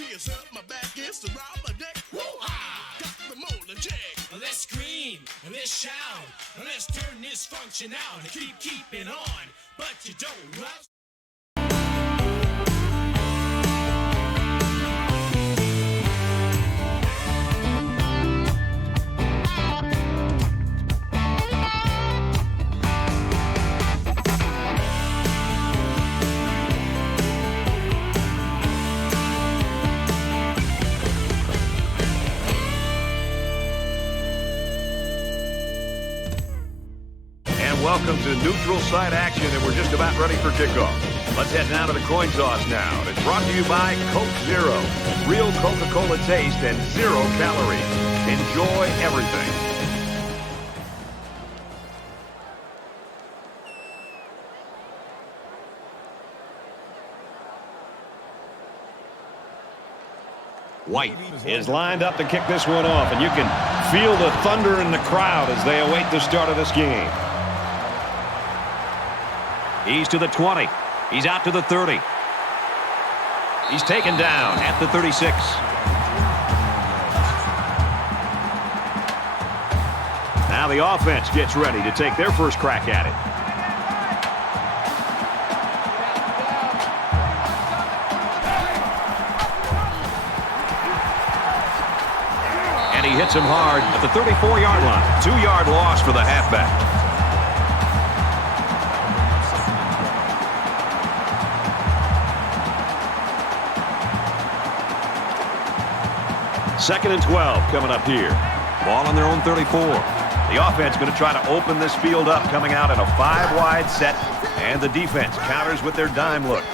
tears up my back, it's around my neck. Woo-ha! Got the molar check. Let's scream, let's shout, let's turn this function out and keep it on, but you don't rush. Welcome to neutral side action, and we're just about ready for kickoff. Let's head down to the coin toss now. It's brought to you by Coke Zero. Real Coca-Cola taste and 0 calories. Enjoy everything. White is lined up to kick this one off, and you can feel the thunder in the crowd as they await the start of this game. He's to the 20. He's out to the 30. He's taken down at the 36. Now the offense gets ready to take their first crack at it. And he hits him hard at the 34-yard line. 2-yard loss for the halfback. Second and 12 coming up here. Ball on their own 34. The offense going to try to open this field up, coming out in a 5-wide set, and the defense counters with their dime look.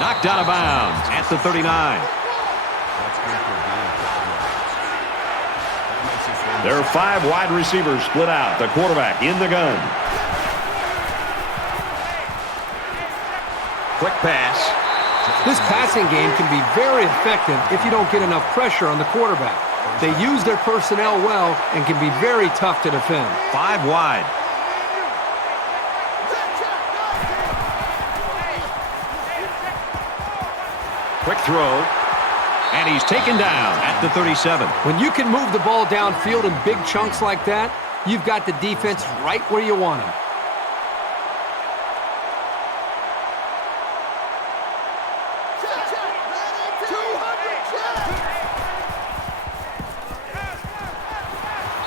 Knocked out of bounds at the 39. There are 5 wide receivers split out. The quarterback in the gun. Quick pass. This passing game can be very effective if you don't get enough pressure on the quarterback. They use their personnel well and can be very tough to defend. 5 wide. Quick throw. And he's taken down at the 37. When you can move the ball downfield in big chunks like that, you've got the defense right where you want them.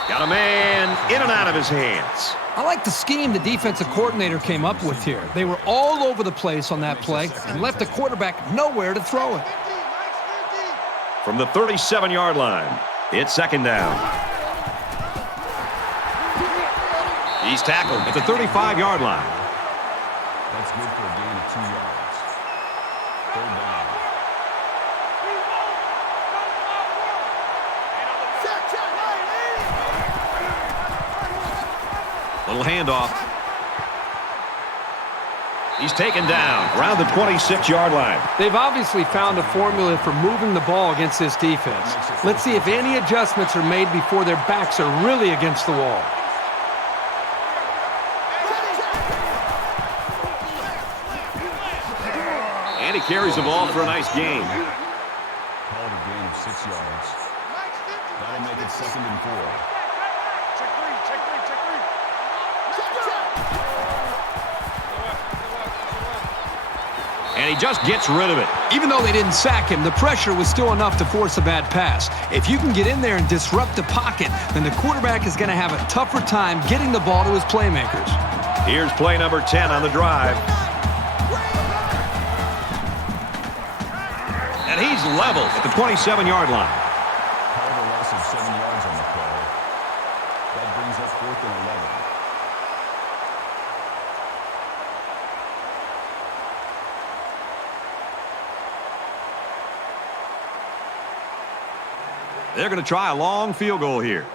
Got a man in and out of his hands. I like the scheme the defensive coordinator came up with here. They were all over the place on that play and left the quarterback nowhere to throw it. From the 37-yard line, it's second down. He's tackled at the 35-yard line. That's good for a gain of 2 yards. Third down. Little handoff. He's taken down around the 26-yard line. They've obviously found a formula for moving the ball against this defense. Let's see if any adjustments are made before their backs are really against the wall. And he carries the ball for a nice gain. Called a gain of 6 yards. That'll make it 2nd and 4. And he just gets rid of it. Even though they didn't sack him, the pressure was still enough to force a bad pass. If you can get in there and disrupt the pocket, then the quarterback is going to have a tougher time getting the ball to his playmakers. Here's play number 10 on the drive. And he's level at the 27-yard line. Called a loss of 7 yards on the play. That brings up 4th and 11. They're going to try a long field goal here.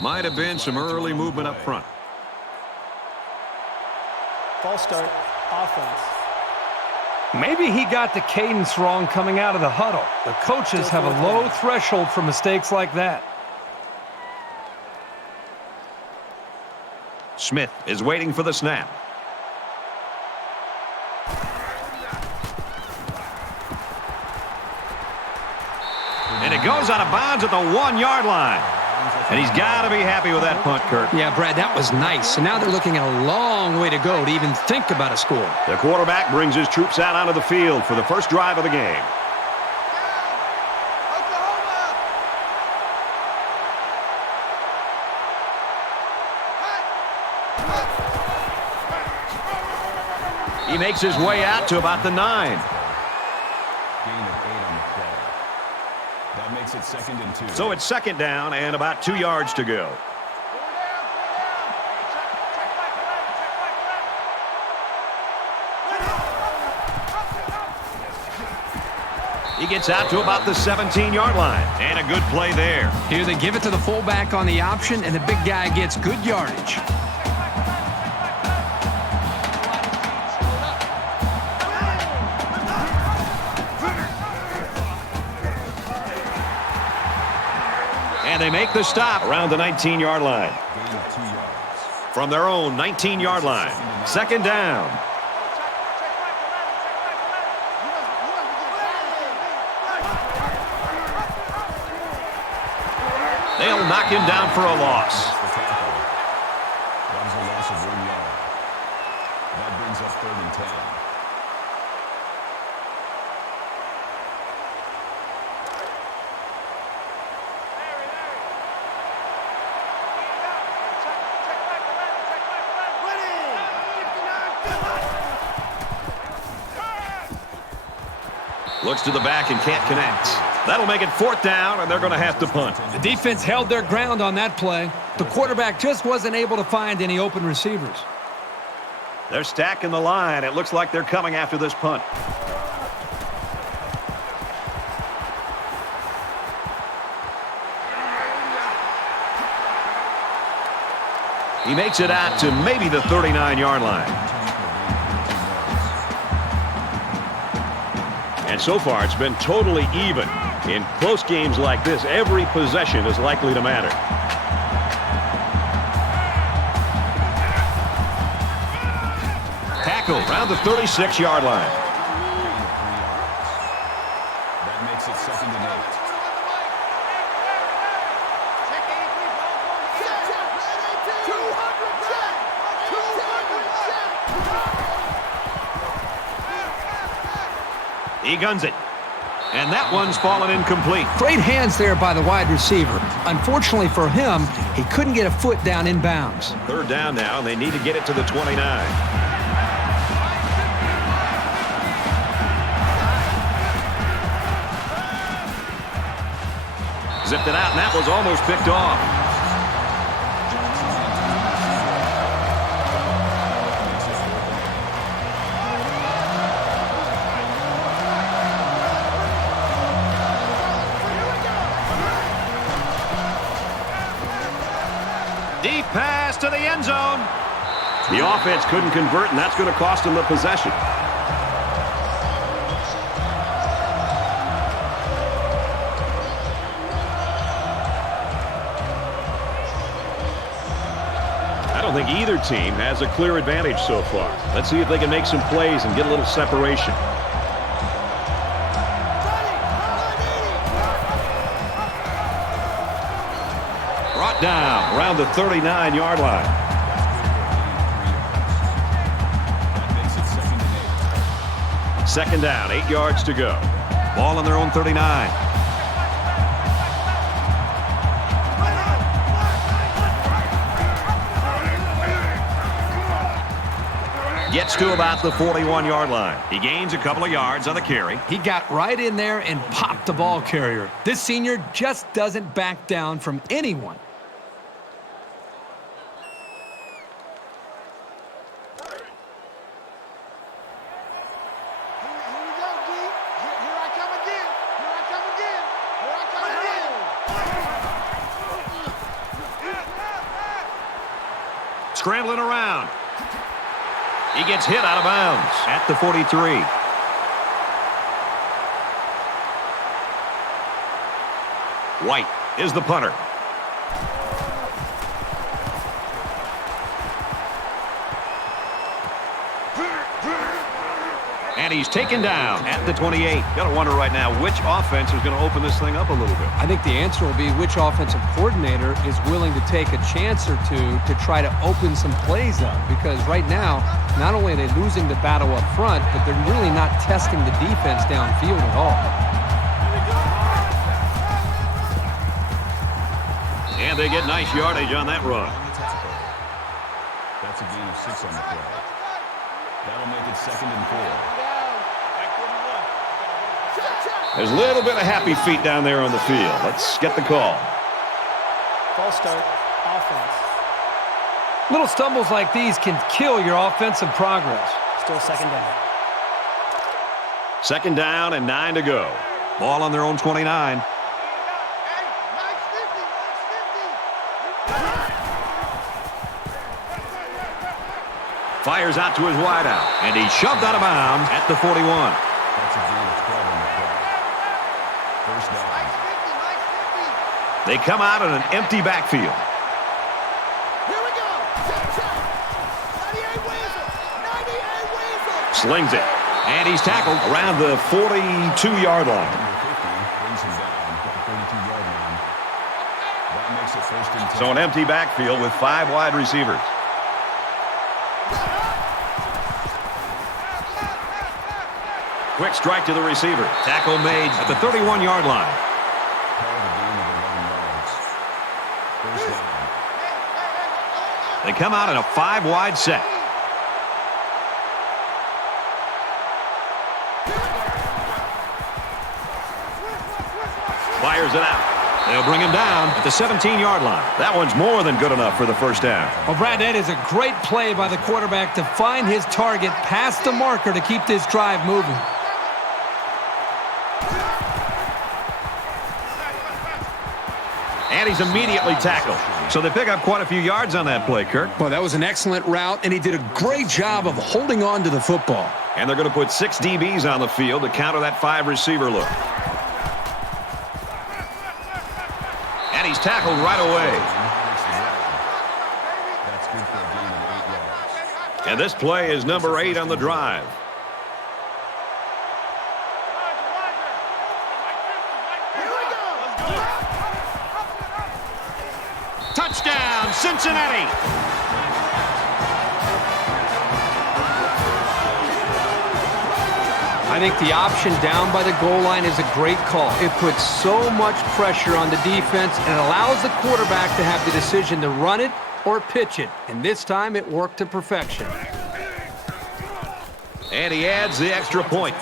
Might have been some early movement up front. False start, offense. Maybe he got the cadence wrong coming out of the huddle. The coaches have a low threshold for mistakes like that. Smith is waiting for the snap. It goes out of bounds at the 1-yard line. And he's got to be happy with that punt, Kurt. Yeah, Brad, that was nice. And now they're looking at a long way to go to even think about a score. The quarterback brings his troops out onto the field for the first drive of the game. He makes his way out to about the 9. Gain of 8 on the play. That makes it 2nd and 2. So it's 2nd down and about 2 yards to go. He gets out to about the 17-yard line. And a good play there. Here they give it to the fullback on the option, and the big guy gets good yardage. And they make the stop around the 19-yard line. Gain of 2 yards. From their own 19-yard line. 2nd down. They'll knock him down for a loss. That was a loss of 1 yard. That brings up 3rd and 10. Looks to the back and can't connect. That'll make it 4th down, and they're going to have to punt. The defense held their ground on that play. The quarterback just wasn't able to find any open receivers. They're stacking the line. It looks like they're coming after this punt. He makes it out to maybe the 39-yard line. And so far, it's been totally even. In close games like this, every possession is likely to matter. Tackle around the 36-yard line. That makes it 2nd and 8. He guns it. And that one's fallen incomplete. Great hands there by the wide receiver. Unfortunately for him, he couldn't get a foot down in bounds. 3rd down now, and they need to get it to the 29. Zipped it out, and that was almost picked off. Deep pass to the end zone. The offense couldn't convert, and that's going to cost them the possession. I don't think either team has a clear advantage so far. Let's see if they can make some plays and get a little separation. Brought down around the 39-yard line. That makes it 2nd and 8. 2nd down, 8 yards to go. Ball on their own 39. Gets to about the 41-yard line. He gains a couple of yards on the carry. He got right in there and popped the ball carrier. This senior just doesn't back down from anyone. Scrambling around. He gets hit out of bounds at the 43. White is the punter. And he's taken down at the 28. Got to wonder right now which offense is going to open this thing up a little bit. I think the answer will be which offensive coordinator is willing to take a chance or two to try to open some plays up. Because right now, not only are they losing the battle up front, but they're really not testing the defense downfield at all. And they get nice yardage on that run. That's a gain of 6 on the play. That'll make it 2nd and 4. There's a little bit of happy feet down there on the field. Let's get the call. False start, offense. Little stumbles like these can kill your offensive progress. Still 2nd down. 2nd down and 9 to go. Ball on their own 29. Fires out to his wideout, and he's shoved out of bounds at the 41. That's a gain of 12 on the play. 1st down. They come out in an empty backfield. Here we go. Check. 98 Weasel. 98 Weasel. Slings it, and he's tackled around the 42-yard line. Number 50 brings him down at the 42-yard line. That makes it 1st and 10. So an empty backfield with 5 wide receivers. Quick strike to the receiver. Tackle made at the 31-yard line. Call the gain of 11 yards. 1st down. They come out in a 5-wide set. Fires it out. They'll bring him down at the 17-yard line. That one's more than good enough for the 1st down. Well, Brad, that is a great play by the quarterback to find his target past the marker to keep this drive moving. And he's immediately tackled. So they pick up quite a few yards on that play, Kirk. Well, that was an excellent route, and he did a great job of holding on to the football. And they're going to put 6 DBs on the field to counter that 5-receiver look. And he's tackled right away. That's good for a gain of 8 yards. And this play is number 8 on the drive. Touchdown, Cincinnati! I think the option down by the goal line is a great call. It puts so much pressure on the defense, and it allows the quarterback to have the decision to run it or pitch it. And this time, it worked to perfection. And he adds the extra point.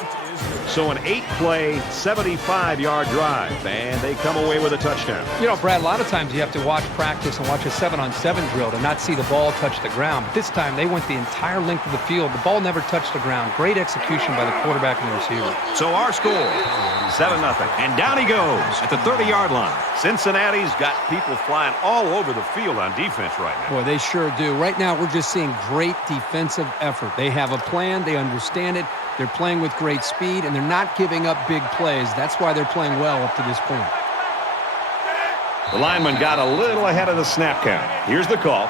So an 8-play, 75-yard drive, and they come away with a touchdown. You know, Brad, a lot of times you have to watch practice and watch a 7-on-7 drill to not see the ball touch the ground. But this time, they went the entire length of the field. The ball never touched the ground. Great execution by the quarterback and the receiver. So our score, 7-0. And down he goes at the 30-yard line. Cincinnati's got people flying all over the field on defense right now. Boy, they sure do. Right now, we're just seeing great defensive effort. They have a plan. They understand it. They're playing with great speed, and they're not giving up big plays. That's why they're playing well up to this point. The lineman got a little ahead of the snap count. Here's the call.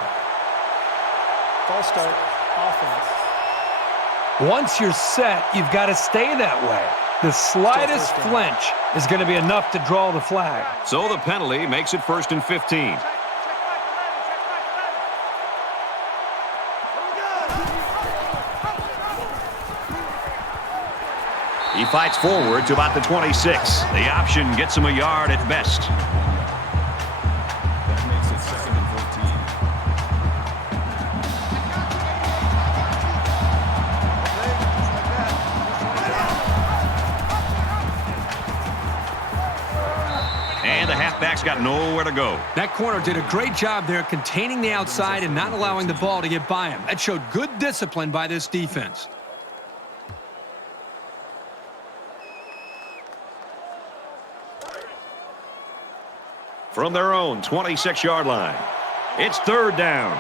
False start, offense. Once you're set, you've got to stay that way. The slightest flinch is going to be enough to draw the flag. So the penalty makes it 1st and 15. He fights forward to about the 26. The option gets him a yard at best. That makes it 2nd and 14. And the halfback's got nowhere to go. That corner did a great job there containing the outside and not allowing the ball to get by him. That showed good discipline by this defense. From their own 26-yard line. It's 3rd down.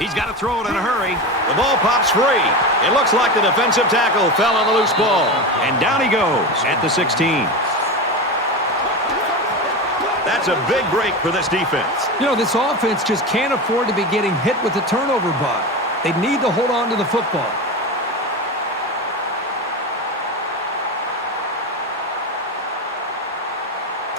He's got to throw it in a hurry. The ball pops free. It looks like the defensive tackle fell on the loose ball. And down he goes at the 16. That's That's a big break for this defense. You know, this offense just can't afford to be getting hit with the turnover bug. They need to hold on to the football.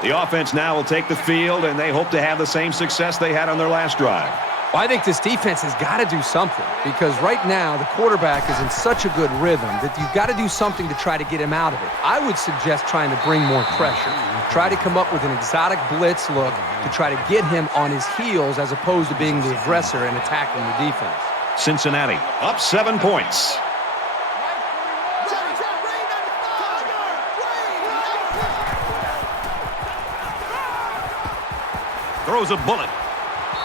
The offense now will take the field, and they hope to have the same success they had on their last drive. Well, I think this defense has got to do something because right now the quarterback is in such a good rhythm that you've got to do something to try to get him out of it. I would suggest trying to bring more pressure. Try to come up with an exotic blitz look to try to get him on his heels as opposed to being the aggressor and attacking the defense. Cincinnati up 7 points. Throws a bullet.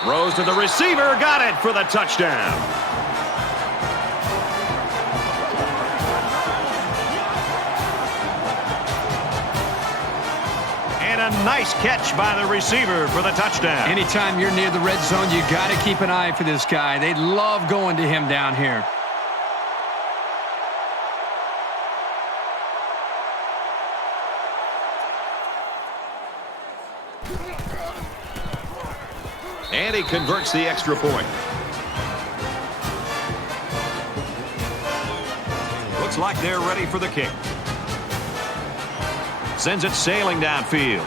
Throws to the receiver. Got it for the touchdown. And a nice catch by the receiver for the touchdown. Anytime you're near the red zone, you got to keep an eye for this guy. They love going to him down here. And he converts the extra point. Looks like they're ready for the kick. Sends it sailing downfield.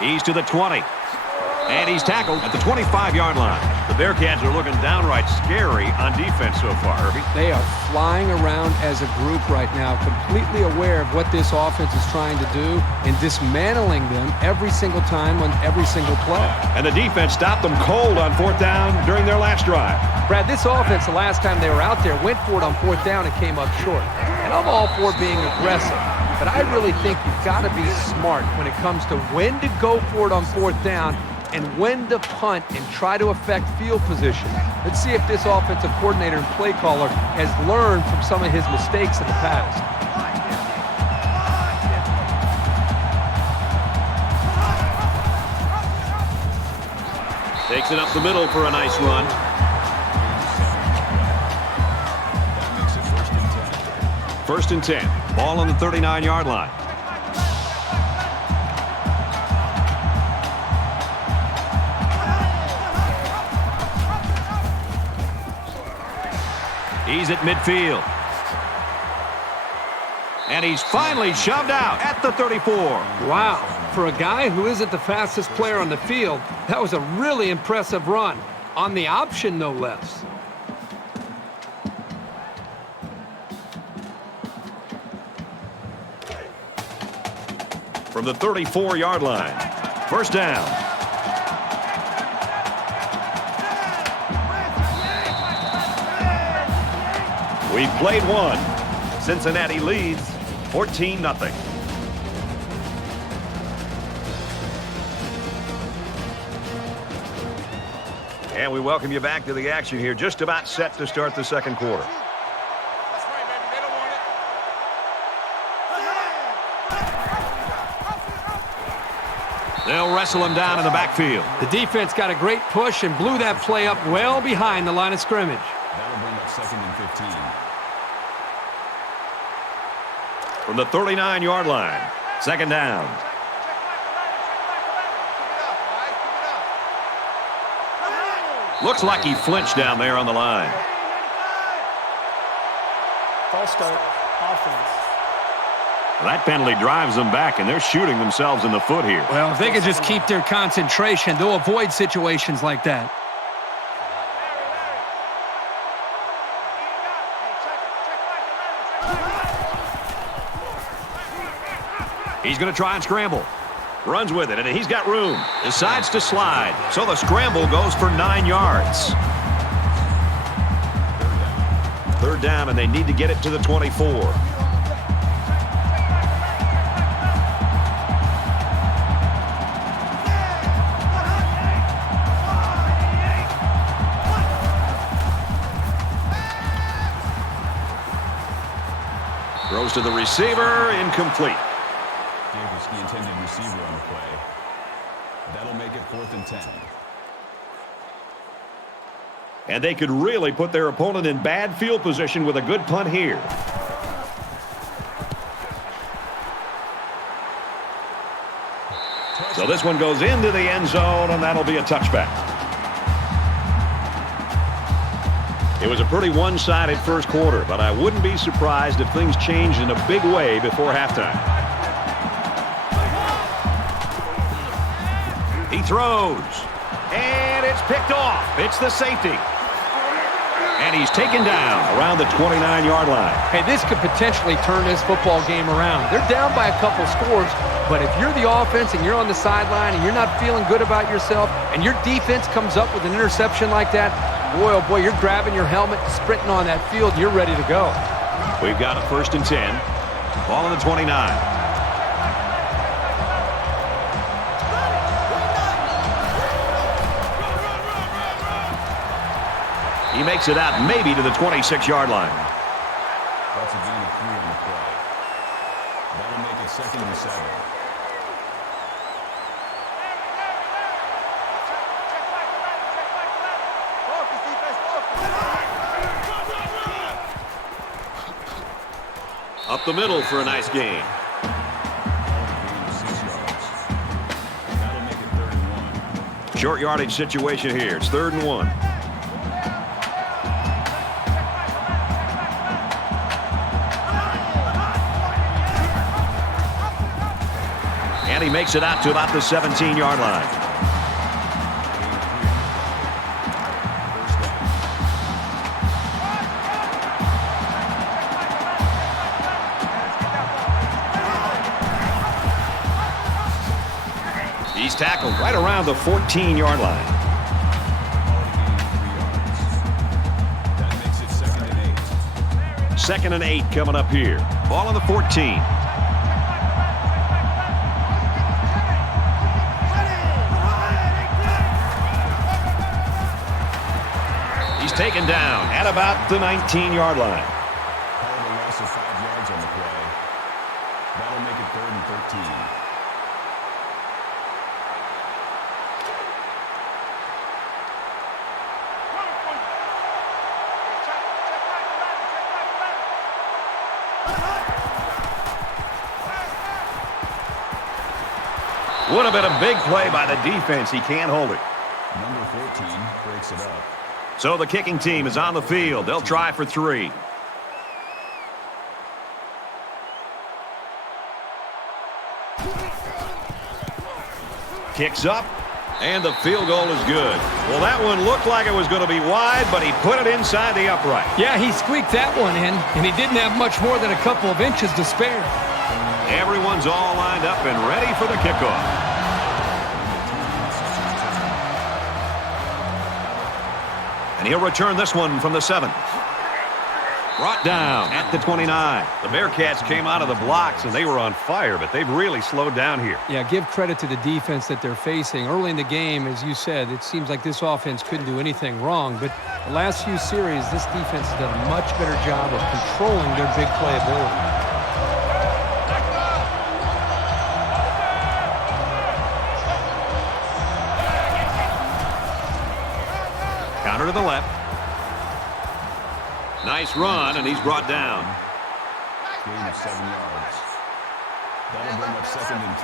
He's to the 20. And he's tackled at the 25-yard line. The Bearcats are looking downright scary on defense so far, Herbie. They are flying around as a group right now, completely aware of what this offense is trying to do and dismantling them every single time on every single play. And the defense stopped them cold on 4th down during their last drive. Brad, this offense, the last time they were out there, went for it on 4th down and came up short. And I'm all for being aggressive, but I really think you've got to be smart when it comes to when to go for it on 4th down and when to punt and try to affect field position. Let's see if this offensive coordinator and play caller has learned from some of his mistakes in the past. Takes it up the middle for a nice run. First and 10. Ball on the 39-yard line. He's at midfield. And he's finally shoved out at the 34. Wow. For a guy who isn't the fastest player on the field, that was a really impressive run. On the option, no less. From the 34-yard line. First down. We've played one. Cincinnati leads 14-0. And we welcome you back to the action here. Just about set to start the second quarter. That's right, baby. They don't want it. They'll wrestle him down in the backfield. The defense got a great push and blew that play up well behind the line of scrimmage. That'll bring up 2nd and 15. From the 39-yard line. Second down. Looks like he flinched down there on the line. False start. Offense. That penalty drives them back, and they're shooting themselves in the foot here. Well, if they could just keep their concentration, they'll avoid situations like that. He's going to try and scramble. Runs with it, and he's got room. Decides to slide. So the scramble goes for 9 yards. Third down, and they need to get it to the 24. Throws to the receiver, incomplete. Gave the intended receiver on the play. That'll make it 4th and 10. And they could really put their opponent in bad field position with a good punt here. So this one goes into the end zone, and that'll be a touchback. It was a pretty one-sided first quarter, but I wouldn't be surprised if things changed in a big way before halftime. He throws, and it's picked off. It's the safety. And he's taken down around the 29-yard line. Hey, this could potentially turn this football game around. They're down by a couple scores, but if you're the offense and you're on the sideline and you're not feeling good about yourself and your defense comes up with an interception like that, boy, oh boy, you're grabbing your helmet, sprinting on that field, and you're ready to go. We've got a 1st and 10. Ball on the 29. He makes it out maybe to the 26-yard line. That's a gain of 3 on the play. That'll make it 2nd and 7. Up the middle for a nice gain. Gain of 6 yards. That'll make it 3rd and 1. Short yardage situation here. It's 3rd and 1. And he makes it out to about the 17-yard line. He's tackled right around the 14-yard line. That makes it 2nd and 8. 2nd and 8 coming up here. Ball on the 14. He's taken down at about the 19-yard line. Called a loss of 5 yards on the play. That'll make it 3rd and 13. Would have been a big play by the defense. He can't hold it. Number 14 breaks it up. So the kicking team is on the field. They'll try for 3. Kicks up, and the field goal is good. Well, that one looked like it was going to be wide, but he put it inside the upright. Yeah, he squeaked that one in, and he didn't have much more than a couple of inches to spare. Everyone's all lined up and ready for the kickoff. And he'll return this one from the 7. Brought down at the 29. The Bearcats came out of the blocks, and they were on fire, but they've really slowed down here. Yeah, give credit to the defense that they're facing. Early in the game, as you said, it seems like this offense couldn't do anything wrong, but the last few series, this defense has done a much better job of controlling their big play ability. Counter to the left. Nice run, and he's brought down. Gain of 7 yards. That'll bring up 2nd and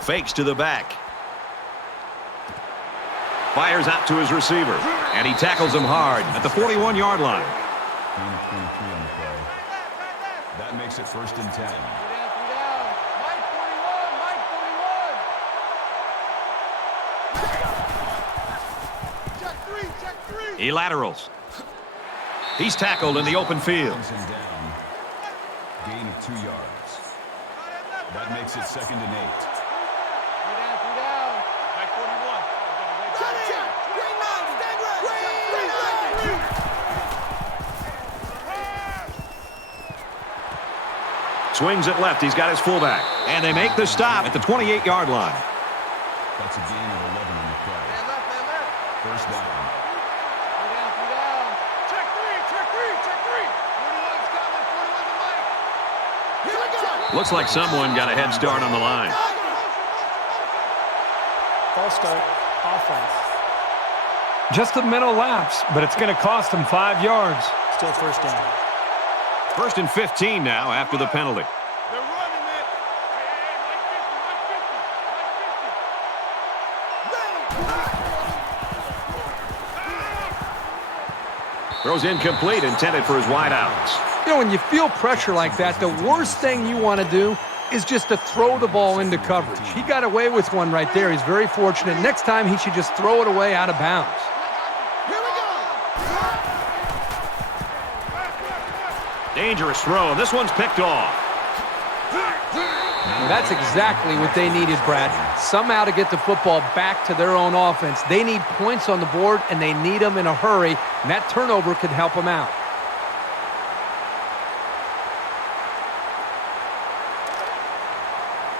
3. Fakes to the back. Fires out to his receiver, and he tackles him hard at the 41-yard line. Gain of 23 on the play. That makes it 1st and 10. He laterals. He's tackled in the open field. Brings him down. Gain of 2 yards. That makes it 2nd and 8. Swings it left. He's got his fullback. And they make the stop at the 28-yard line. That's a gain of 11 on the play. 1st down. Looks like someone got a head start on the line. False start, offense. Just a mental lapse, but it's going to cost them 5 yards. Still first down. 1st and 15 now after the penalty. Throws incomplete, intended for his wideouts. You know, when you feel pressure like that, the worst thing you want to do is just to throw the ball into coverage. He got away with one right there. He's very fortunate. Next time, he should just throw it away out of bounds. Dangerous throw. This one's picked off. That's exactly what they needed, Brad. Somehow to get the football back to their own offense. They need points on the board, and they need them in a hurry, and that turnover could help them out.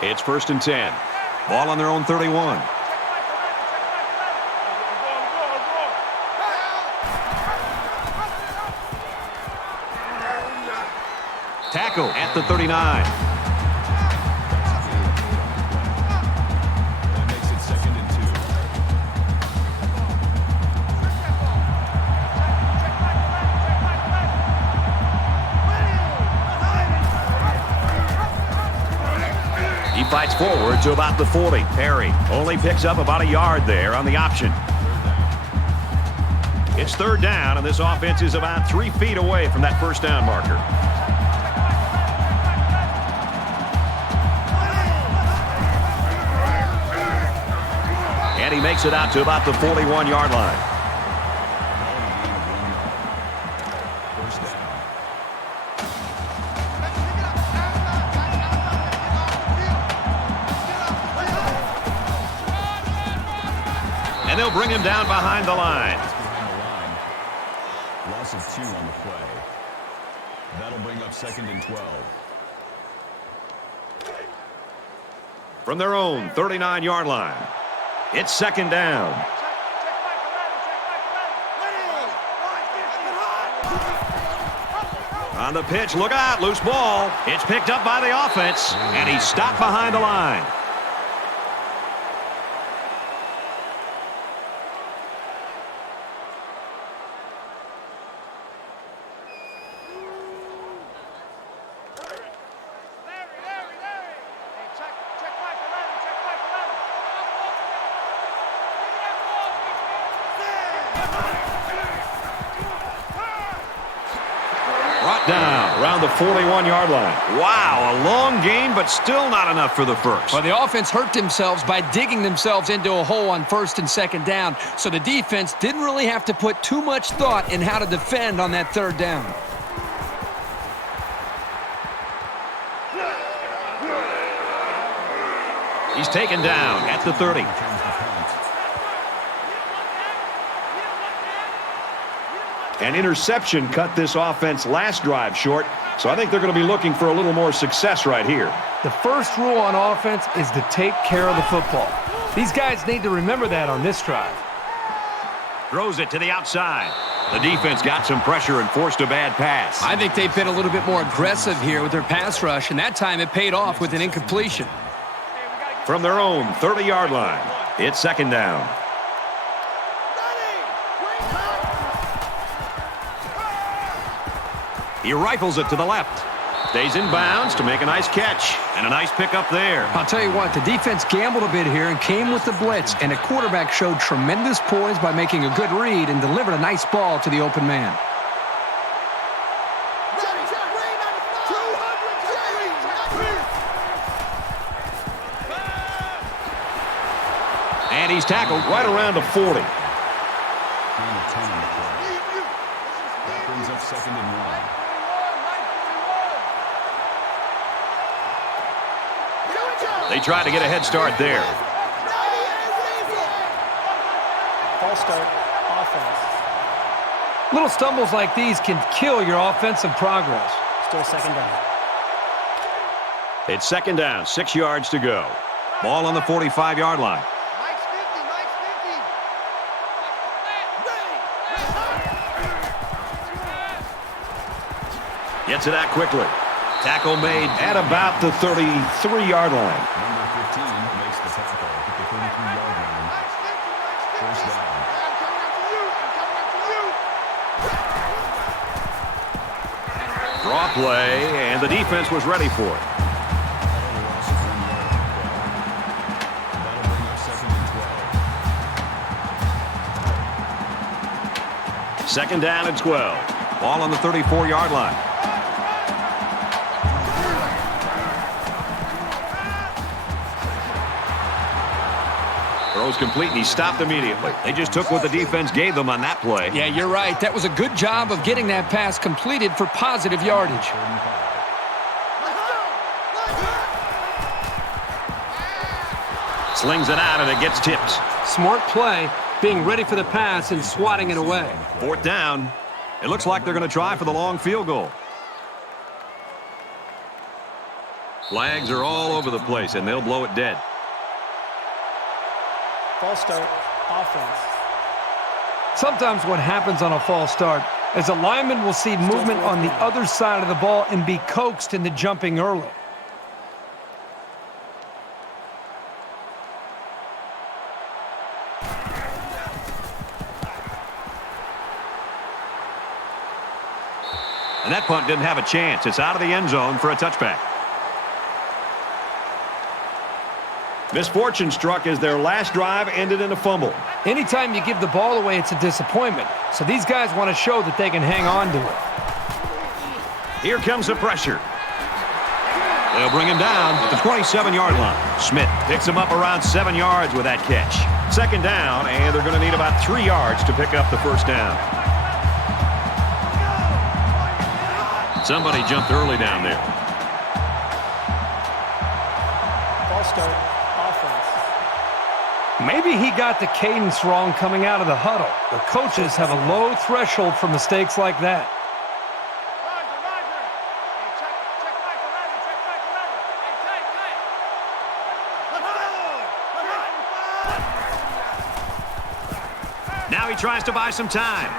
It's 1st and 10. Ball on their own 31. Tackle at the 39. That makes it 2nd and 2. He fights forward to about the 40. Perry only picks up about a yard there on the option. It's 3rd down, and this offense is about 3 feet away from that first down marker. And he makes it out to about the 41-yard line. First down. And they'll bring him down behind the line. Loss of 2 on the play. That'll bring up 2nd and 12. From their own 39-yard line. It's 2nd down. On the pitch, look out, loose ball. It's picked up by the offense, and he's stopped behind the line. Brought down around the 41-yard line. Wow, a long gain, but still not enough for the first. Well, the offense hurt themselves by digging themselves into a hole on 1st and 2nd down, so the defense didn't really have to put too much thought in how to defend on that 3rd down. He's taken down at the 30. An interception cut this offense last drive short, so I think they're going to be looking for a little more success right here. The first rule on offense is to take care of the football. These guys need to remember that on this drive. Throws it to the outside. The defense got some pressure and forced a bad pass. I think they've been a little bit more aggressive here with their pass rush, and that time it paid off with an incompletion. From their own 30-yard line, it's 2nd down. He rifles it to the left. Stays in bounds to make a nice catch. And a nice pickup there. I'll tell you what, the defense gambled a bit here and came with the blitz, and the quarterback showed tremendous poise by making a good read and delivered a nice ball to the open man. And he's tackled right around the 40. That brings up 2nd and 1. They try to get a head start there. False start, offense. Little stumbles like these can kill your offensive progress. Still 2nd down. It's 2nd down, 6 yards to go. Ball on the 45-yard line. Gets it out quickly. Tackle made at about the 33-yard line. Number 15 makes the tackle at the 33-yard line. First down. Draw play, and the defense was ready for it. That'll bring up 2nd and 12. Second down and 12. Ball on the 34-yard line. Throws complete, and he stopped immediately. They just took what the defense gave them on that play. Yeah, you're right. That was a good job of getting that pass completed for positive yardage. Slings it out, and it gets tipped. Smart play, being ready for the pass and swatting it away. 4th down. It looks like they're going to try for the long field goal. Flags are all over the place, and they'll blow it dead. False start, offense. Sometimes what happens on a false start is a lineman will see movement on the other side of the ball and be coaxed into jumping early. And that punt didn't have a chance. It's out of the end zone for a touchback. Misfortune struck as their last drive ended in a fumble. Anytime you give the ball away, it's a disappointment. So these guys want to show that they can hang on to it. Here comes the pressure. They'll bring him down at the 27-yard line. Smith picks him up around 7 yards with that catch. 2nd down, and they're going to need about 3 yards to pick up the 1st down. Somebody jumped early down there. False start, offense. Maybe he got the cadence wrong coming out of the huddle. The coaches have a low threshold for mistakes like that. Now he tries to buy some time.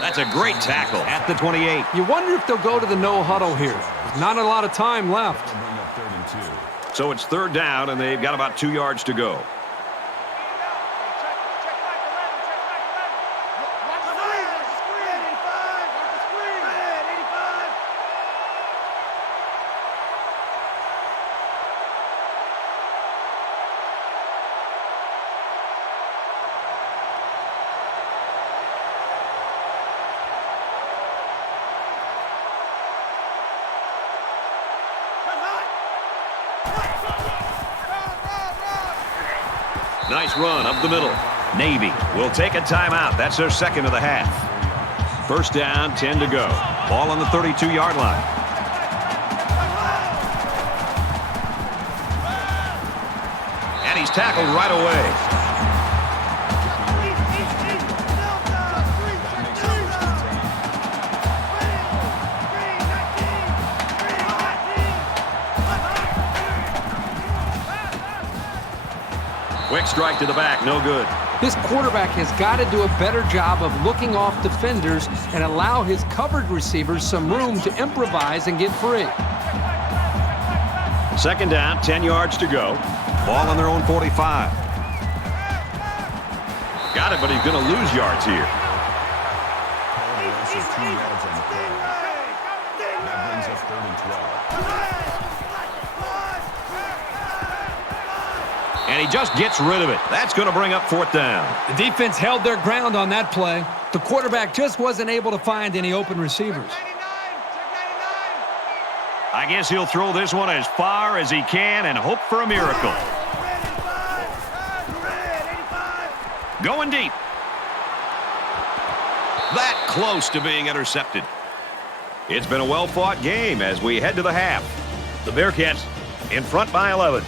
That's a great tackle at the 28. You wonder if they'll go to the no huddle here. There's not a lot of time left. That'll bring up 3rd and 2. So it's 3rd down, and they've got about 2 yards to go. Nice run up the middle. Navy will take a timeout. That's their 2nd of the half. 1st down, 10 to go. Ball on the 32-yard line. And he's tackled right away. Quick strike to the back, no good. This quarterback has got to do a better job of looking off defenders and allow his covered receivers some room to improvise and get free. 2nd down, 10 yards to go. Ball on their own 45. Got it, but he's going to lose yards here. Called a loss of 2 yards on the play. That brings up 3rd and 12. And he just gets rid of it. That's going to bring up 4th down. The defense held their ground on that play. The quarterback just wasn't able to find any open receivers. I guess he'll throw this one as far as he can and hope for a miracle. Going deep. That close to being intercepted. It's been a well-fought game as we head to the half. The Bearcats in front by 11.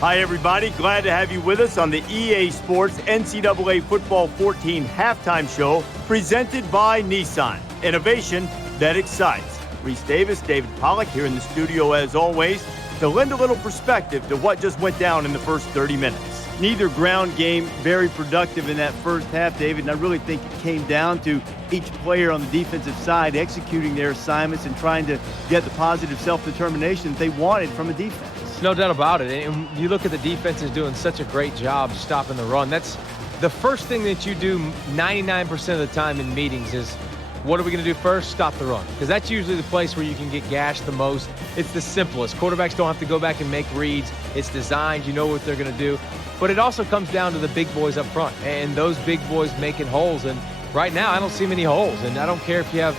Hi, everybody. Glad to have you with us on the EA Sports NCAA Football 14 halftime show presented by Nissan. Innovation that excites. Reese Davis, David Pollack here in the studio as always to lend a little perspective to what just went down in the first 30 minutes. Neither ground game very productive in that first half, David, and I really think it came down to each player on the defensive side executing their assignments and trying to get the positive self-determination that they wanted from a defense. No doubt about it. And you look at the defense is doing such a great job stopping the run. That's the first thing that you do 99% of the time in meetings is, what are we going to do first? Stop the run. Because that's usually the place where you can get gashed the most. It's the simplest. Quarterbacks don't have to go back and make reads. It's designed. You know what they're going to do. But it also comes down to the big boys up front and those big boys making holes. And right now, I don't see many holes. And I don't care if you have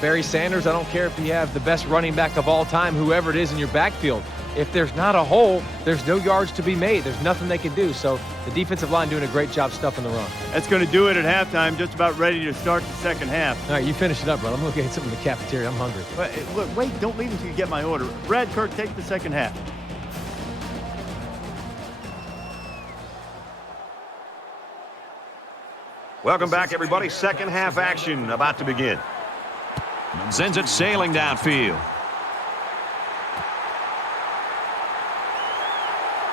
Barry Sanders. I don't care if you have the best running back of all time, whoever it is in your backfield. If there's not a hole, there's no yards to be made. There's nothing they can do. So the defensive line doing a great job stuffing the run. That's going to do it at halftime. Just about ready to start the second half. All right, you finish it up, bro. I'm looking at something in the cafeteria. I'm hungry. Look, wait, don't leave until you get my order. Brad, Kirk, take the second half. Welcome back, everybody. Second half action about to begin. Sends it sailing downfield.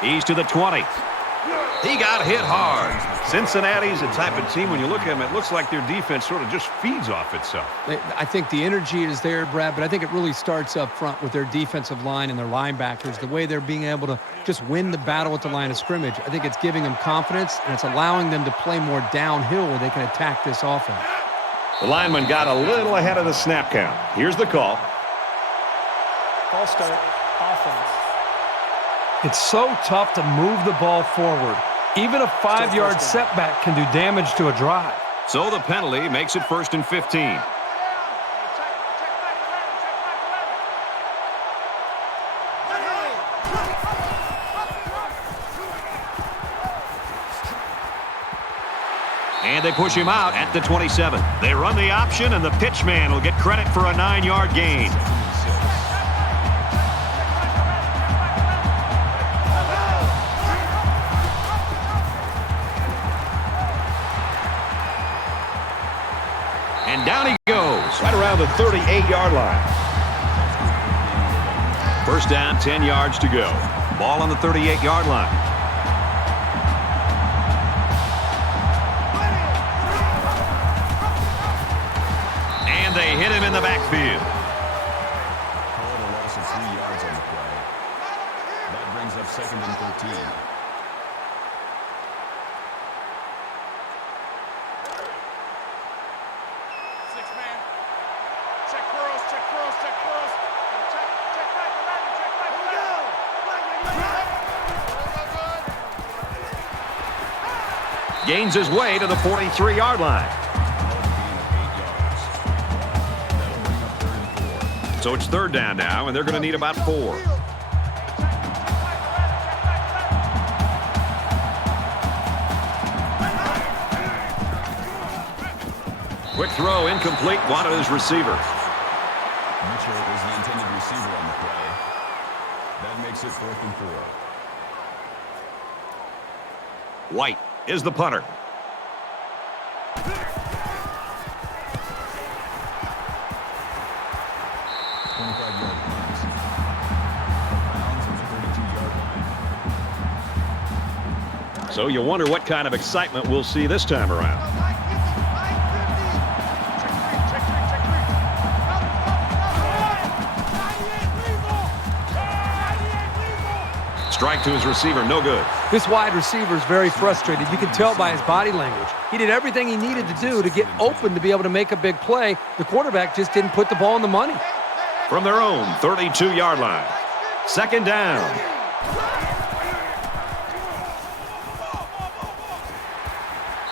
He's to the 20. He got hit hard. Cincinnati's a type of team, when you look at them, it looks like their defense sort of just feeds off itself. I think the energy is there, Brad, but I think it really starts up front with their defensive line and their linebackers, the way they're being able to just win the battle at the line of scrimmage. I think it's giving them confidence, and it's allowing them to play more downhill where they can attack this offense. The lineman got a little ahead of the snap count. Here's the call. False start, offense. It's so tough to move the ball forward. Even a 5-yard setback can do damage to a drive. So the penalty makes it 1st and 15. And they push him out at the 27. They run the option, and the pitch man will get credit for a 9-yard gain. And down he goes. Right around the 38-yard line. First down, 10 yards to go. Ball on the 38-yard line. And they hit him in the backfield. Called a loss of 3 yards on the play. That brings up 2nd and 13. Gains his way to the 43-yard line. So it's 3rd down now, and they're going to need about 4. Quick throw, incomplete, wanted his receiver. Mitchell was the intended receiver on the play. That makes it 4th and 4. White is the punter. So you wonder what kind of excitement we'll see this time around. Strike to his receiver, no good. This wide receiver is very frustrated. You can tell by his body language. He did everything he needed to do to get open to be able to make a big play. The quarterback just didn't put the ball in the money. From their own 32-yard line. 2nd down.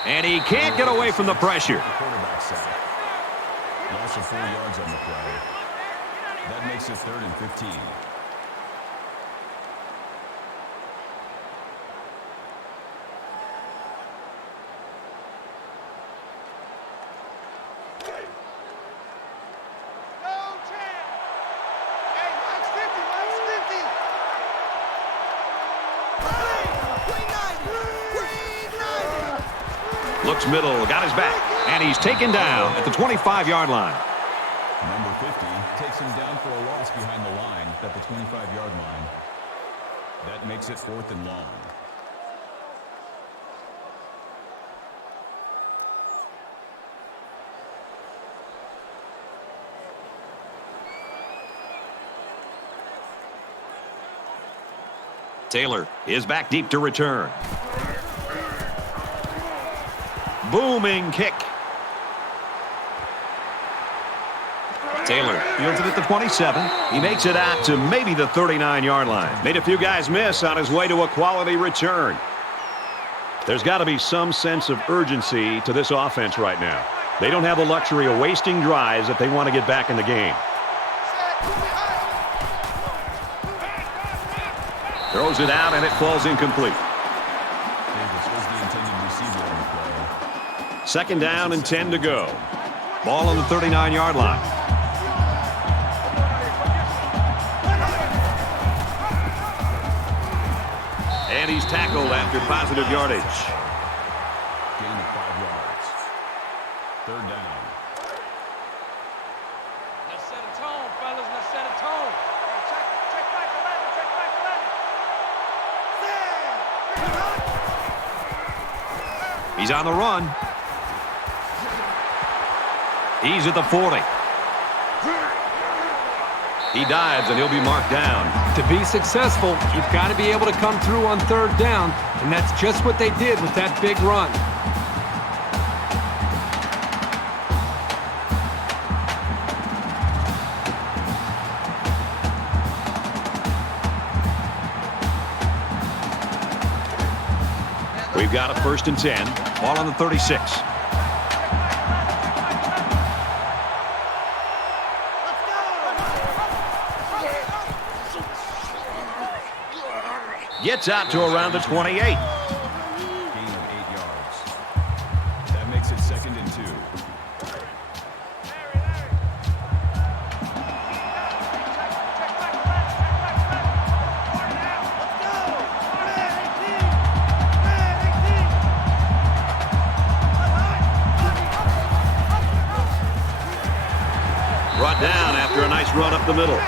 And he can't get away from the pressure. Quarterback sack. Loss of 4 yards on the play. That makes it 3rd and 15. Looks middle, got his back, and he's taken down at the 25-yard line. Number 50 takes him down for a loss behind the line at the 25-yard line. That makes it 4th and long. Taylor is back deep to return. Booming kick. Taylor fields it at the 27. He makes it out to maybe the 39-yard line. Made a few guys miss on his way to a quality return. There's got to be some sense of urgency to this offense right now. They don't have the luxury of wasting drives if they want to get back in the game. Throws it out, and it falls incomplete. Second down and 10 to go. Ball on the 39-yard line. And he's tackled after positive yardage. Gain of 5 yards. Third down. Let's set a tone, fellas. Let's set a tone. Check back 11. Check back 11. He's on the run. He's at the 40. He dives, and he'll be marked down. To be successful, you've got to be able to come through on third down, and that's just what they did with that big run. We've got a first and 10. Ball on the 36. Gets out to around the 28. Gain of 8 yards. That makes it second and 2. Brought down after a nice run up the middle.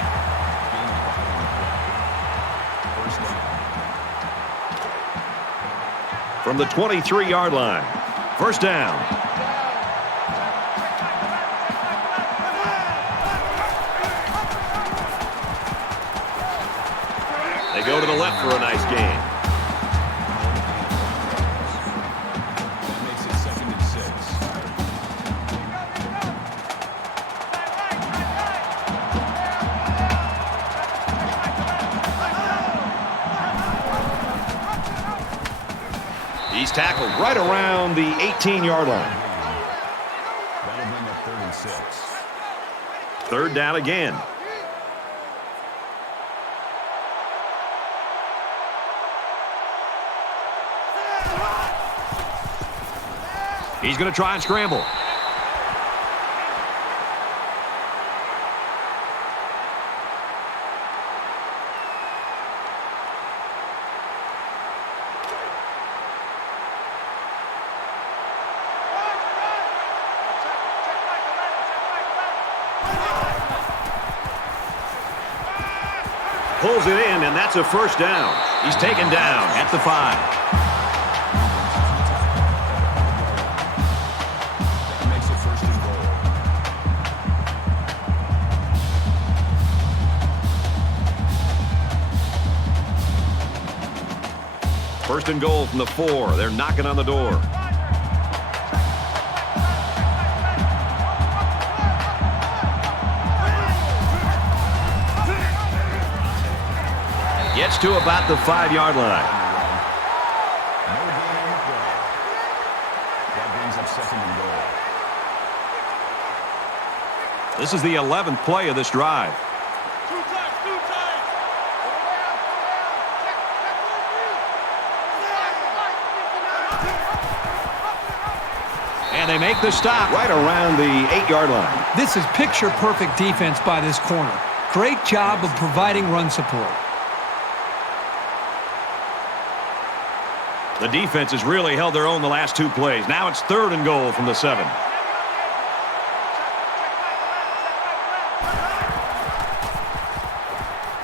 From the 23-yard line. First down. They go to the left for a nice gain. That makes it second and 6. He's tackled right around the 18-yard line. That'll bring up third and 6. Third down again. He's going to try and scramble. Pulls it in, and that's a first down. He's taken down at the 5. That makes it first and goal. First and goal from the 4. They're knocking on the door. Gets to about the 5-yard line. No gain on the play. That brings up second and goal. This is the 11th play of this drive. And they make the stop right around the 8-yard line. This is picture-perfect defense by this corner. Great job of providing run support. The defense has really held their own the last 2 plays. Now it's third and goal from the 7.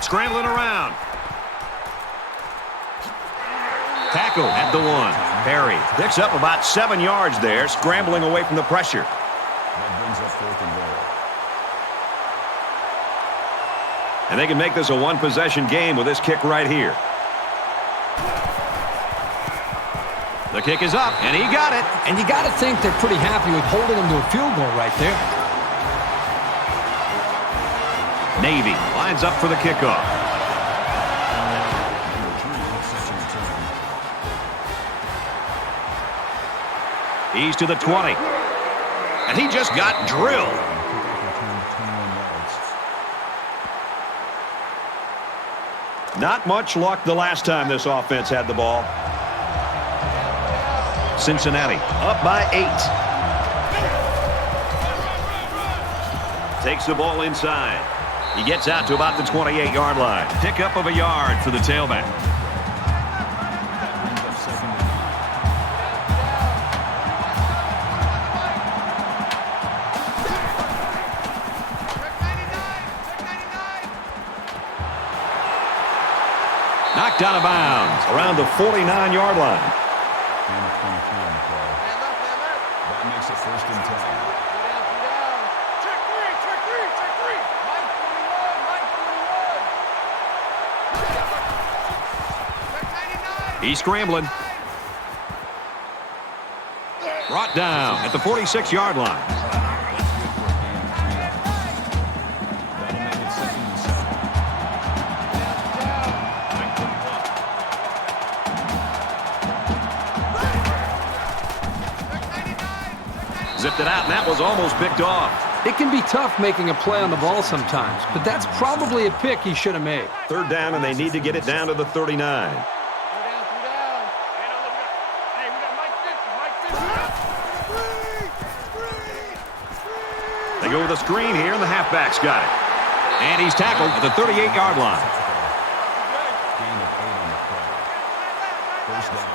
Scrambling around. Tackle at the 1. Perry picks up about 7 yards there, scrambling away from the pressure. That brings up fourth and goal. And they can make this a one-possession game with this kick right here. The kick is up, and he got it. And you got to think they're pretty happy with holding him to a field goal right there. Navy lines up for the kickoff. He's to the 20. And he just got drilled. Not much luck the last time this offense had the ball. Cincinnati up by 8. Takes the ball inside. He gets out to about the 28-yard line. Pickup of a yard for the tailback. Knocked out of bounds around the 49-yard line. That makes it 1st and 10. He's scrambling. Brought down at the 46-yard line. Zipped it out, and that was almost picked off. It can be tough making a play on the ball sometimes, but that's probably a pick he should have made. 3rd down, and they need to get it down to the 39. They go with a screen here, and the halfback's got it. And he's tackled at the 38-yard line. Gain of 8 on the play. 1st down.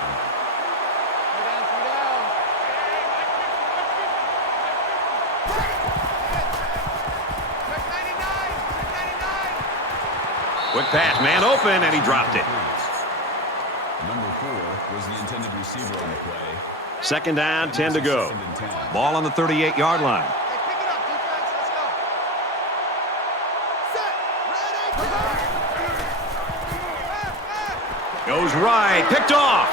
Quick pass, man open, and he dropped it. Number 4 was the intended receiver on the play. 2nd down, 10 to go. Ball on the 38-yard line. Goes right, picked off.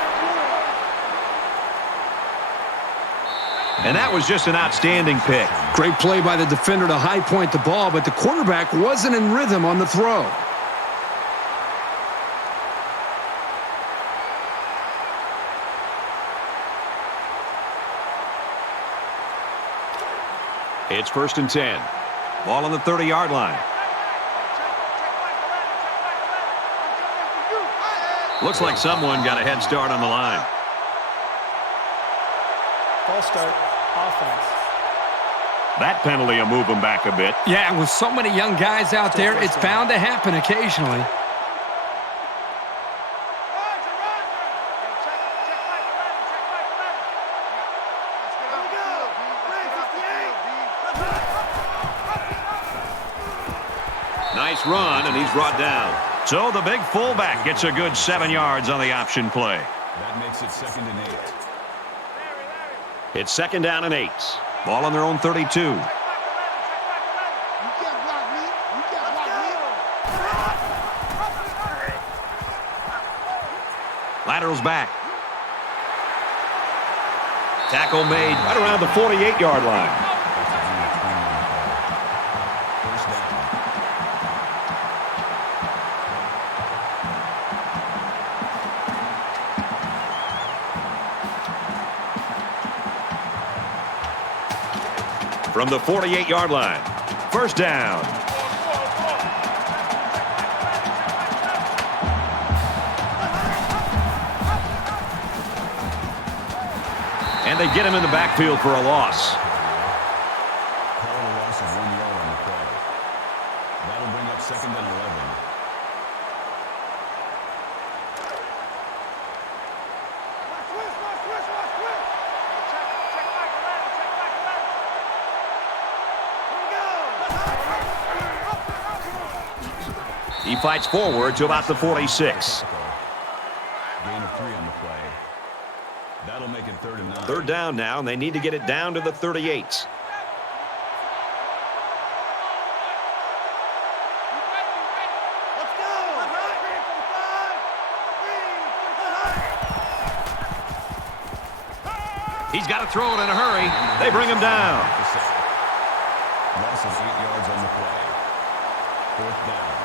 And that was just an outstanding pick. Great play by the defender to high point the ball, but the quarterback wasn't in rhythm on the throw. It's 1st and 10. Ball on the 30-yard line. Looks like someone got a head start on the line. False start, offense. That penalty will move them back a bit. Yeah, with so many young guys out there, it's bound to happen occasionally. Nice run, and he's brought down. So the big fullback gets a good 7 yards on the option play. That makes it 2nd and 8. It's 2nd down and 8. Ball on their own 32. Laterals back. Tackle made right around the 48-yard line. From the 48-yard line. 1st down. And they get him in the backfield for a loss. Call it a loss of 1 yard on the play. That'll bring up 2nd and 11. He fights forward to about the 46. Gain of 3 on the play. That'll make it 3rd and 9. 3rd down now, and they need to get it down to the 38. He's got to throw it in a hurry. They bring him down. Loss of 8 yards on the play. 4th down.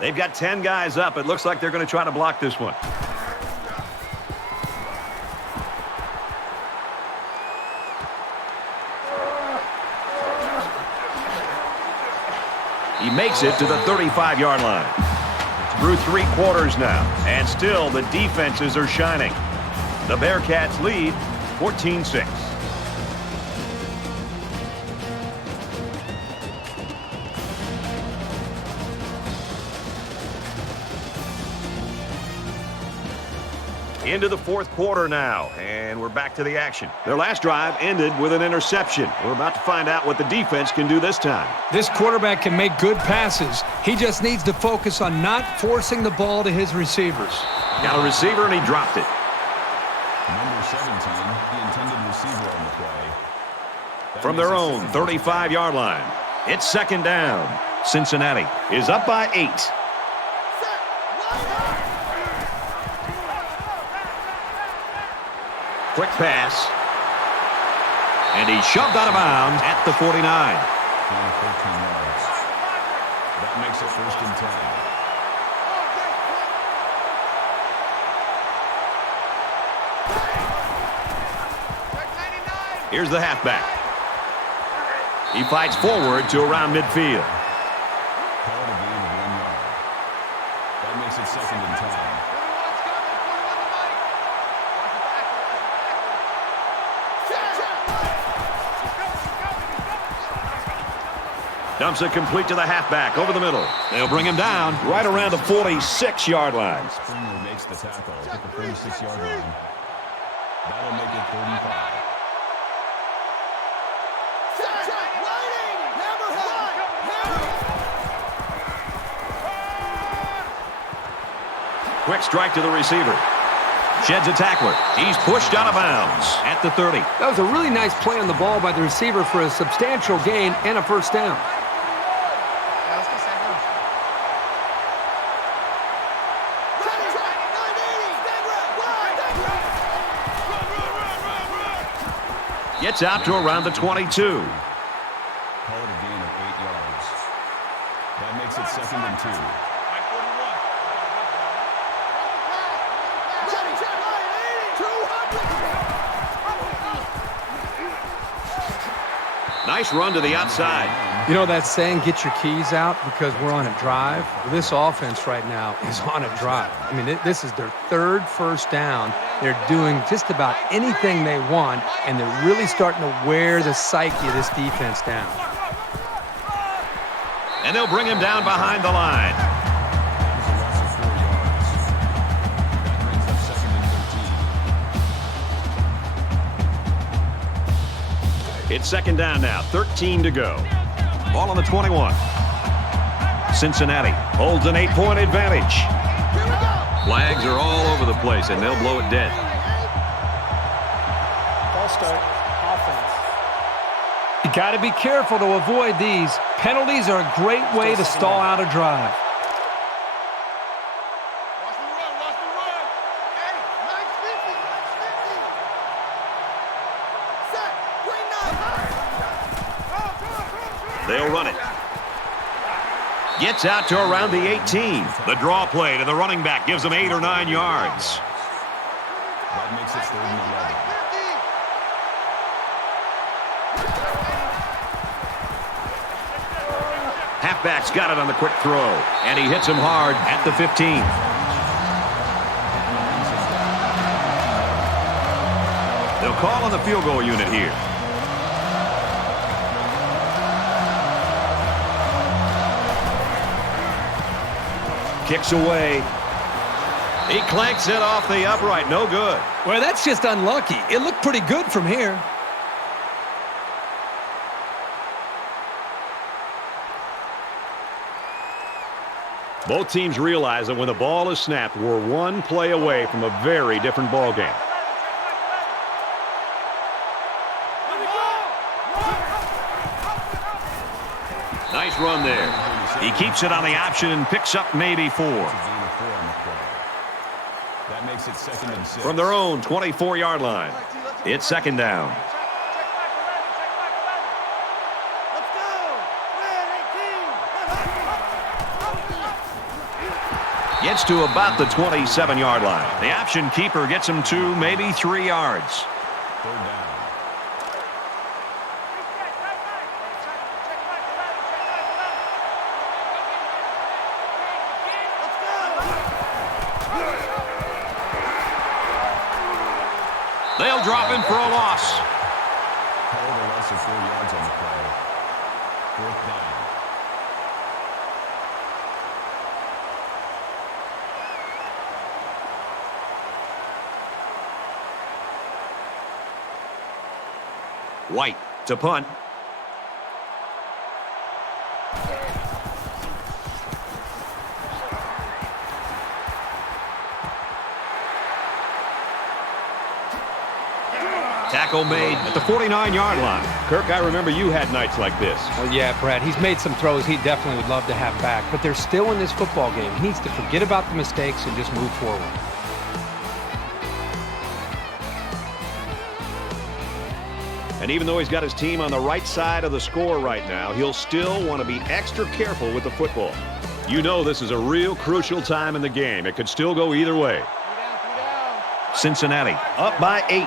They've got 10 guys up. It looks like they're going to try to block this one. He makes it to the 35-yard line. Through 3 quarters now, and still the defenses are shining. The Bearcats lead 14-6. Into the 4th quarter now, and we're back to the action. Their last drive ended with an interception. We're about to find out what the defense can do this time. This quarterback can make good passes. He just needs to focus on not forcing the ball to his receivers. Got a receiver, and he dropped it. Number 17, the intended receiver on the play. From their own 35-yard line, it's 2nd down. Cincinnati is up by 8. Quick pass. And he shoved out of bounds at the 49. 14 yards. That makes it 1st and 10. Here's the halfback. He fights forward to around midfield. Call it a gain of 1 yard. That makes it 2nd and 10. Dumps it complete to the halfback over the middle. They'll bring him down right around the 46-yard line. Springer makes the tackle at the 46-yard line. That'll make it 35. Quick strike to the receiver. Sheds a tackler. He's pushed out of bounds at the 30. That was a really nice play on the ball by the receiver for a substantial gain and a 1st down. Gets out to around the 22. Call it a gain of 8 yards. That makes it 2nd and 2. Nice run to the outside. You know that saying, get your keys out because we're on a drive? Well, this offense right now is on a drive. I mean, this is their 3rd 1st down. They're doing just about anything they want, and they're really starting to wear the psyche of this defense down. And they'll bring him down behind the line. It's 2nd down now, 13 to go. Ball on the 21. Cincinnati holds an 8-point advantage. Flags are all over the place, and they'll blow it dead. False start. Offense. You got to be careful to avoid these. Penalties are a great way to stall out a drive. They'll run it. Gets out to around the 18. The draw play to the running back gives him 8 or 9 yards. That makes it 3rd and 11. Halfback's got it on the quick throw, and he hits him hard at the 15. They'll call on the field goal unit here. Kicks away. He clanks it off the upright. No good. Well, that's just unlucky. It looked pretty good from here. Both teams realize that when the ball is snapped, we're one play away from a very different ball game. run there. He keeps it on the option and picks up maybe 4. That makes it 2nd and 6. From their own 24-yard line, it's 2nd down. Gets to about the 27-yard line. The option keeper gets him to maybe 3 yards. 3rd down. They'll drop him for a loss. Held a loss of 4 yards on the play. 4th down. White to punt. Tackle made at the 49-yard line. Kirk, I remember you had nights like this. Well, yeah, Brad, he's made some throws he definitely would love to have back, but they're still in this football game. He needs to forget about the mistakes and just move forward. And even though he's got his team on the right side of the score right now, he'll still want to be extra careful with the football. You know this is a real crucial time in the game. It could still go either way. Cincinnati up by 8.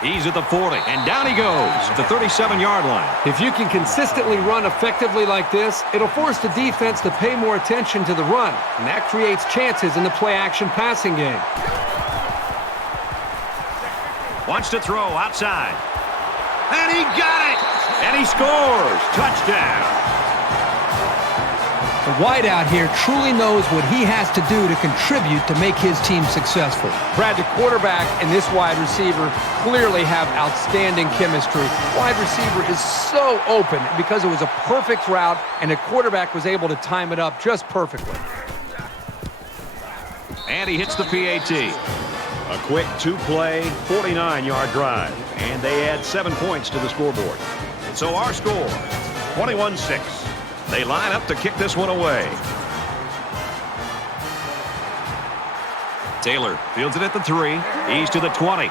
He's at the 40, and down he goes at the 37-yard line. If you can consistently run effectively like this, it'll force the defense to pay more attention to the run, and that creates chances in the play-action passing game. Wants to throw outside. And he got it! And he scores! Touchdown! The wideout here truly knows what he has to do to contribute to make his team successful. Brad, the quarterback and this wide receiver clearly have outstanding chemistry. Wide receiver is so open because it was a perfect route, and the quarterback was able to time it up just perfectly. And he hits the PAT. A quick 2-play, 49-yard drive. And they add 7 points to the scoreboard. So our score, 21-6. They line up to kick this one away. Taylor fields it at the 3. He's to the 20.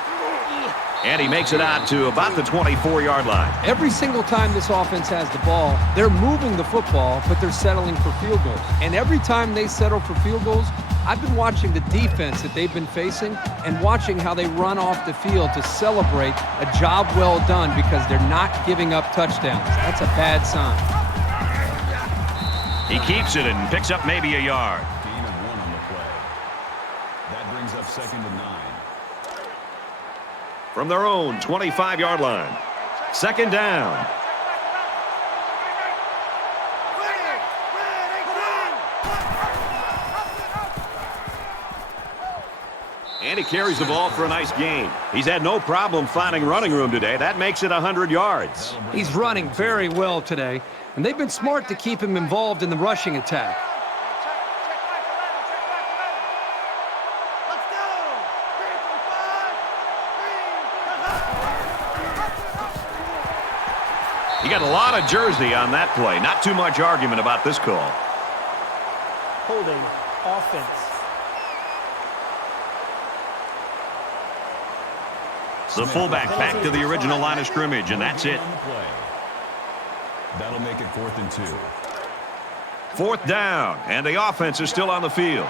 And he makes it out to about the 24-yard line. Every single time this offense has the ball, they're moving the football, but they're settling for field goals. And every time they settle for field goals, I've been watching the defense that they've been facing and watching how they run off the field to celebrate a job well done because they're not giving up touchdowns. That's a bad sign. He keeps it and picks up maybe a yard. Gain of 1 on the play. That brings up 2nd and 9. From their own 25-yard line. 2nd down. And he carries the ball for a nice gain. He's had no problem finding running room today. That makes it 100 yards. He's running very well today, and they've been smart to keep him involved in the rushing attack. He got a lot of jersey on that play. Not too much argument about this call. Holding offense. The fullback back to the original line of scrimmage, and that's it. That'll make it 4th and 2. 4th down, and the offense is still on the field.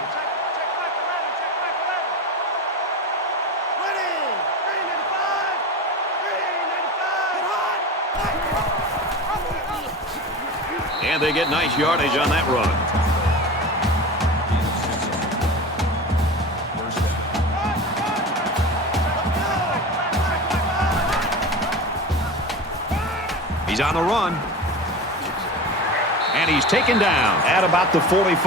And they get nice yardage on that run. He's on the run. And he's taken down at about the 45.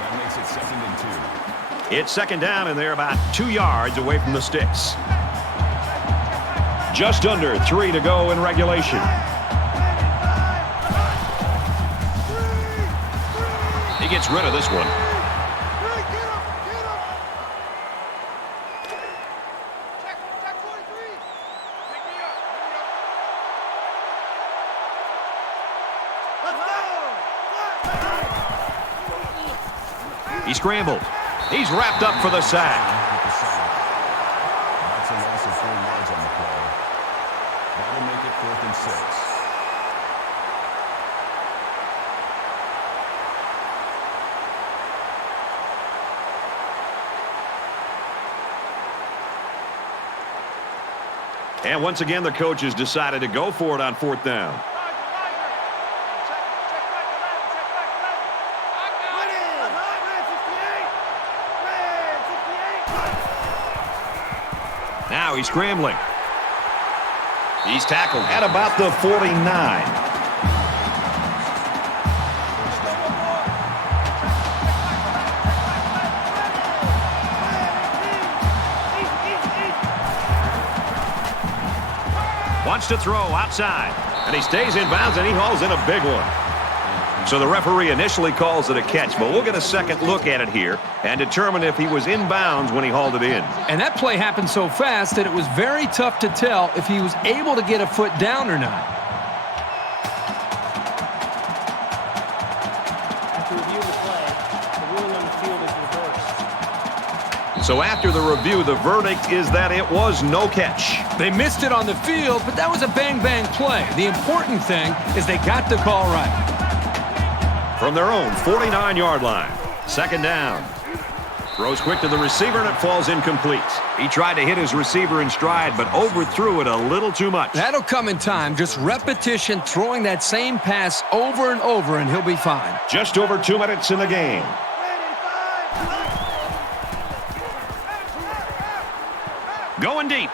That makes it 2nd and 2. It's 2nd down, and they're about 2 yards away from the sticks. Just under 3 to go in regulation. He gets rid of this one. He scrambled. He's wrapped up for the sack. That's a loss of 4 yards on the play. That'll make it 4th and 6. And once again, the coaches decided to go for it on 4th down. Now he's scrambling. He's tackled at about the 49. Wants to throw outside, and he stays in bounds, and he hauls in a big one. So the referee initially calls it a catch, but we'll get a second look at it here and determine if he was in bounds when he hauled it in. And that play happened so fast that it was very tough to tell if he was able to get a foot down or not. After review of the play, the ruling on the field is reversed. So after the review, the verdict is that it was no catch. They missed it on the field, but that was a bang-bang play. The important thing is they got the call right. From their own 49-yard line, 2nd down. Throws quick to the receiver, and it falls incomplete. He tried to hit his receiver in stride, but overthrew it a little too much. That'll come in time. Just repetition, throwing that same pass over and over, and he'll be fine. Just over 2 minutes in the game. Going deep.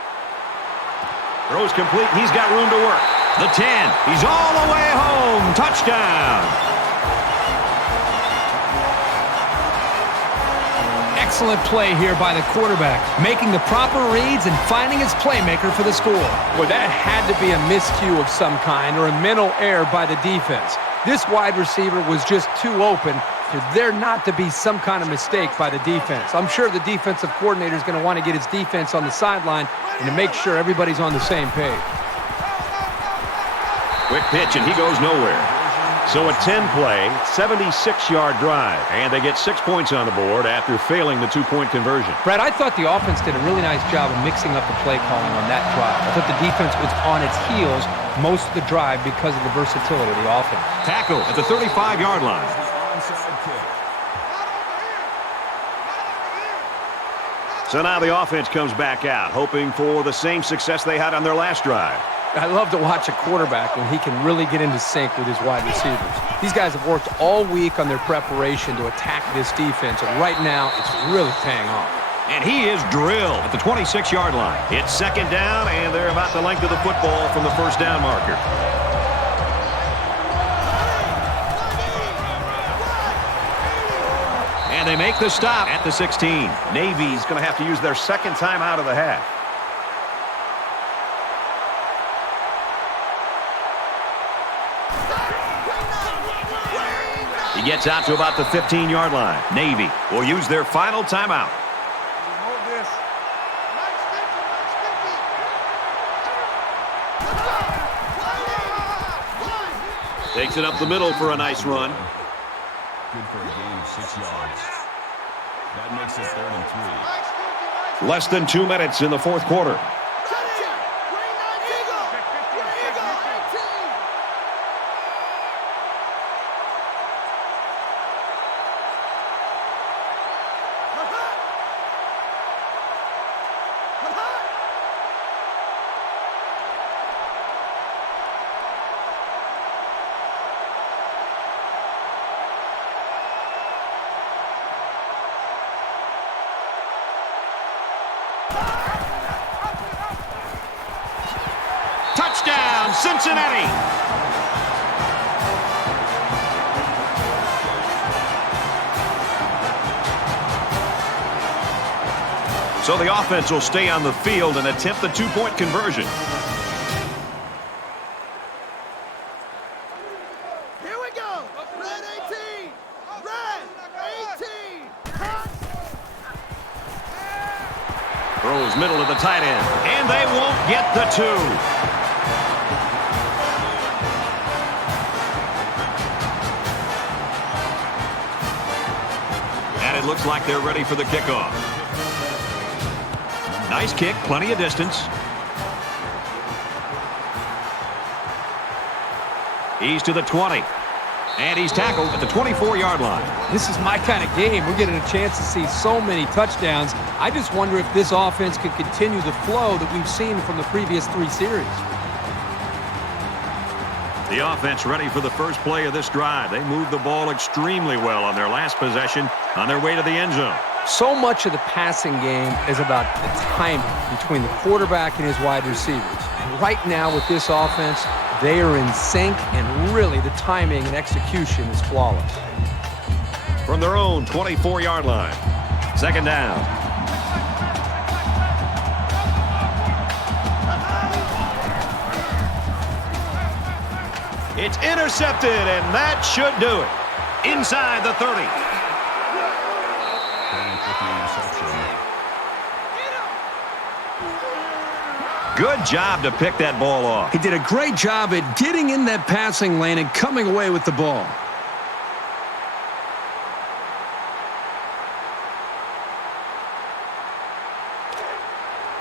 Throws complete. He's got room to work. The 10. He's all the way home. Touchdown. Excellent play here by the quarterback, making the proper reads and finding his playmaker for the score. Well, that had to be a miscue of some kind or a mental error by the defense. This wide receiver was just too open for there not to be some kind of mistake by the defense. I'm sure the defensive coordinator is going to want to get his defense on the sideline and to make sure everybody's on the same page. Quick pitch, and he goes nowhere. So a 10-play, 76-yard drive, and they get 6 points on the board after failing the 2-point conversion. Brad, I thought the offense did a really nice job of mixing up the play calling on that drive. I thought the defense was on its heels most of the drive because of the versatility of the offense. Tackle at the 35-yard line. So now the offense comes back out, hoping for the same success they had on their last drive. I love to watch a quarterback when he can really get into sync with his wide receivers. These guys have worked all week on their preparation to attack this defense, and right now it's really paying off. And he is drilled at the 26-yard line. It's 2nd down, and they're about the length of the football from the 1st down marker. And they make the stop at the 16. Navy's going to have to use their 2nd time out of the half. He gets out to about the 15-yard line. Navy will use their final timeout. Takes it up the middle for a nice run. Good for a gain of 6 yards. That makes it 3rd and 3. Less than 2 minutes in the 4th quarter. Touchdown, Cincinnati! So the offense will stay on the field and attempt the 2-point conversion. Here we go. Red 18. Red 18. Throws middle to the tight end, and they won't get the 2. it looks like they're ready for the kickoff. Nice kick, plenty of distance. He's to the 20. And he's tackled at the 24-yard line. This is my kind of game. We're getting a chance to see so many touchdowns. I just wonder if this offense can continue the flow that we've seen from the previous 3 series. The offense ready for the first play of this drive. They moved the ball extremely well on their last possession on their way to the end zone. So much of the passing game is about the timing between the quarterback and his wide receivers. And right now with this offense, they are in sync, and really the timing and execution is flawless. From their own 24-yard line, second down. It's intercepted, and that should do it. Inside the 30. Good job to pick that ball off. He did a great job at getting in that passing lane and coming away with the ball.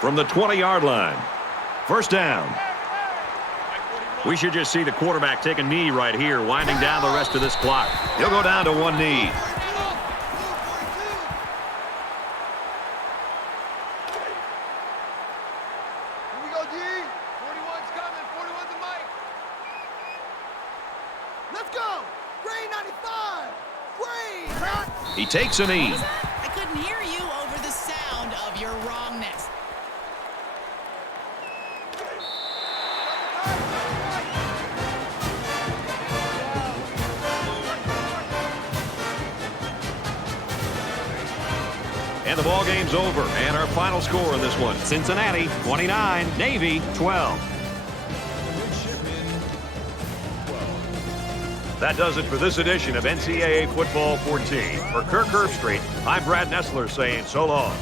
From the 20-yard line, first down. We should just see the quarterback take a knee right here, winding down the rest of this clock. He'll go down to one knee. He takes a knee. I couldn't hear you over the sound of your wrongness. And the ball game's over. And our final score in this one, Cincinnati 29, Navy 12. That does it for this edition of NCAA Football 14. For Kirk Herbstreit, I'm Brad Nessler saying so long.